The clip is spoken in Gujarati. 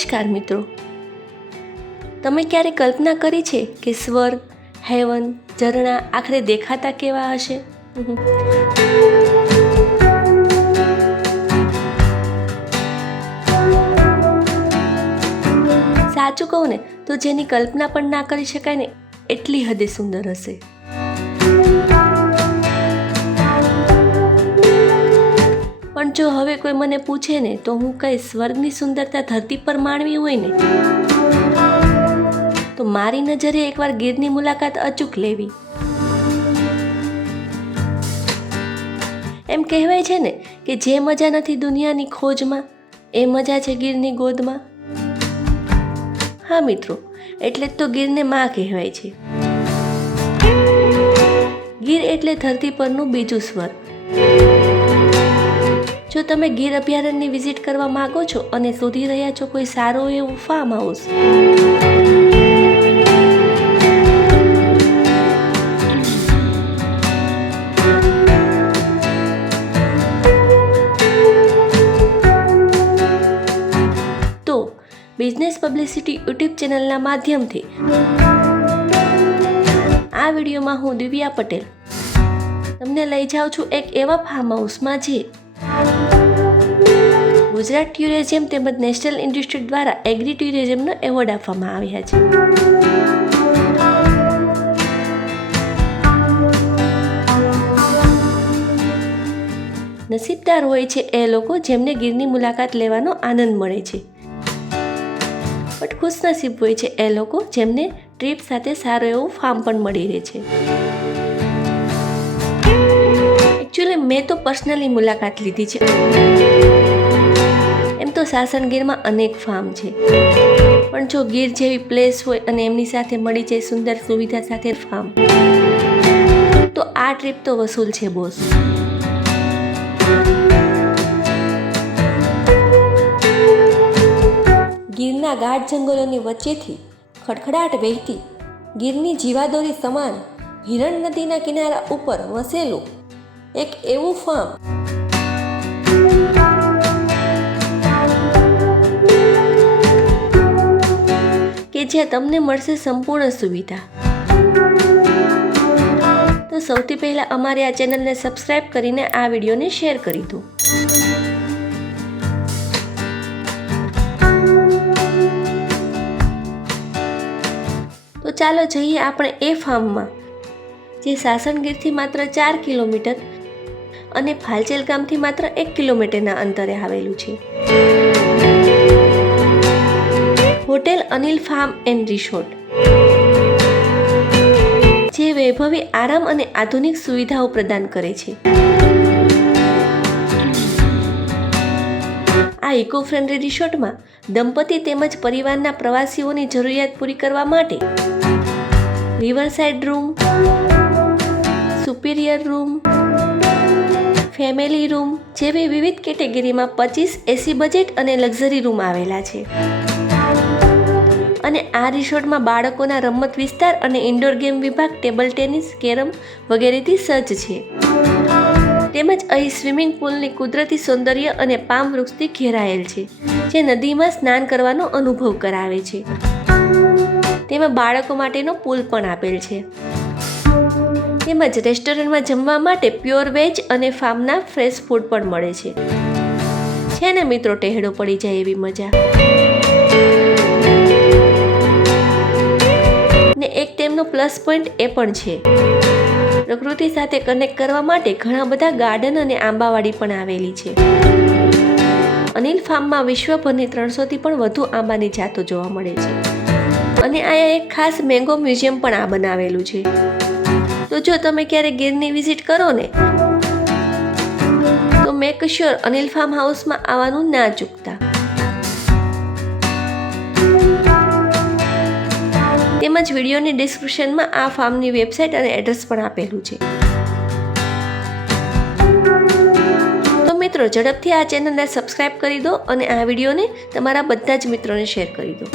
નમસ્કાર મિત્રો, તમે ક્યારે કલ્પના કરી છે કે સ્વર્ગ, હેવન, ઝરણા આખરે દેખાતા કેવા હશે? સાચું કહું ને તો જેની કલ્પના પણ ના કરી શકાય ને એટલી હદે સુંદર હશે. પણ જો હવે કોઈ મને પૂછે ને તો હું કહીશ, સ્વર્ગની સુંદરતા ધરતી પર માણવી હોય ને તો મારી નજરે એકવાર ગીરની મુલાકાત અચૂક લેવી. એમ કહેવાય છે ને કે જે મજા નથી દુનિયાની ખોજમાં એ મજા છે ગીરની ગોદમાં. હા મિત્રો, એટલે જ તો ગીરને માં કહેવાય છે. ગીર એટલે ધરતી પરનું બીજું સ્વર્ગ. જો તમે ગીર અભયારણ્યની વિઝિટ કરવા માંગો છો અને શોધી રહ્યા છો કોઈ સારું એવું ફાર્મ હાઉસ, તો બિઝનેસ પબ્લિસિટી યુટ્યુબ ચેનલના માધ્યમથી આ વિડીયોમાં હું દિવ્યા પટેલ તમને લઈ જાઉં છું એક એવા ફાર્મ હાઉસમાં જે ગુજરાત ટુરિઝમ તેમજ નેશનલ ઇન્સ્ટિટ્યૂટ દ્વારા એગ્રી ટુરિઝમનો એવોર્ડ આપવામાં આવ્યા છે. નસીબદાર હોય છે એ લોકો જેમને ગીરની મુલાકાત લેવાનો આનંદ મળે છે, બટ ખુશનસીબ હોય છે એ લોકો જેમને ટ્રીપ સાથે સારું એવું ફાર્મ પણ મળી રહે છે. એકચ્યુઅલી મેં તો પર્સનલી મુલાકાત લીધી છે. એમ તો સાસણગીરમાં અનેક ફાર્મ છે, પણ જો ગીર જેવી પ્લેસ હોય અને એમની સાથે મળી જાય સુંદર સુવિધા સાથે ફાર્મ, તો આ ટ્રીપ તો વસૂલ છે બોસ. ગીરના ગાઢ જંગલોની વચ્ચેથી ખડખડાટ વહેતી ગીરની જીવાદોરી સમાન હિરણ નદીના કિનારા ઉપર વસેલું એક એવું ફાર્મ કે જ્યાં તમને મળશે સંપૂર્ણ સુવિધા. તો સૌથી પહેલાં અમારી આ ચેનલને સબસ્ક્રાઇબ કરીને આ વિડીયોને શેર કરી દો. તો ચાલો જઈએ આપણે એ ફાર્મમાં જે સાસણગીરથી માત્ર 4 કિલોમીટર અને ફાલચેલ ગામથી માત્ર 1 કિલોમીટરના અંતરે આવેલું છે. Hotel Anil farm and resort, જે વૈભવી આરામ અને આધુનિક સુવિધાઓ પ્રદાન કરે છે. આ ઇકો ફ્રેન્ડલી રિસોર્ટમાં દંપતી તેમજ પરિવારના પ્રવાસીઓની જરૂરિયાત પૂરી કરવા માટે રિવરસાઇડ room, superior room, family room જેવી વિવિધ કેટેગરીમાં 25 એસી બજેટ અને લક્ઝરી રૂમ આવેલા છે. અને આ રિસોર્ટમાં બાળકોના રમત વિસ્તાર અને ઇન્ડોર ગેમ વિભાગ ટેબલ ટેનિસ, કેરમ વગેરેથી સજ્જ છે. તેમજ અહીં સ્વિમિંગ પુલની કુદરતી સૌંદર્ય અને પામ વૃક્ષથી ઘેરાયેલ છે, જે નદીમાં સ્નાન કરવાનો અનુભવ કરાવે છે. તેમાં બાળકો માટેનો પુલ પણ આપેલ છે. તેમજ રેસ્ટોરન્ટમાં જમવા માટે પ્યોર વેજ અને ફાર્મના ફ્રેશ ફૂડ પણ મળે છે. છે ને મિત્રો ટેહડો પડી જાય એવી મજા. ને એક તેમનો પ્લસ પોઈન્ટ એ પણ છે, પ્રકૃતિ સાથે કનેક્ટ કરવા માટે ઘણા બધા ગાર્ડન અને આંબાવાડી પણ આવેલી છે. અનિલ ફાર્મમાં વિશ્વભરની 300થી પણ વધુ આંબાની જાતો જોવા મળે છે. અને અહીંયા એક ખાસ મેંગો મ્યુઝિયમ પણ આ બનાવેલું છે. તો જો તમે ક્યારે ગીરની વિઝિટ કરો ને તો મેક શ્યોર અનિલ ફાર્મ હાઉસમાં આવવાનું ના ચૂકતા. તેમજ વિડીયોની ડિસ્ક્રિપ્શનમાં આ ફાર્મની વેબસાઇટ અને એડ્રેસ પણ આપેલું છે. તો મિત્રો ઝડપથી આ ચેનલને સબસ્ક્રાઇબ કરી દો અને આ વિડીયોને તમારા બધા જ મિત્રોને શેર કરી દો.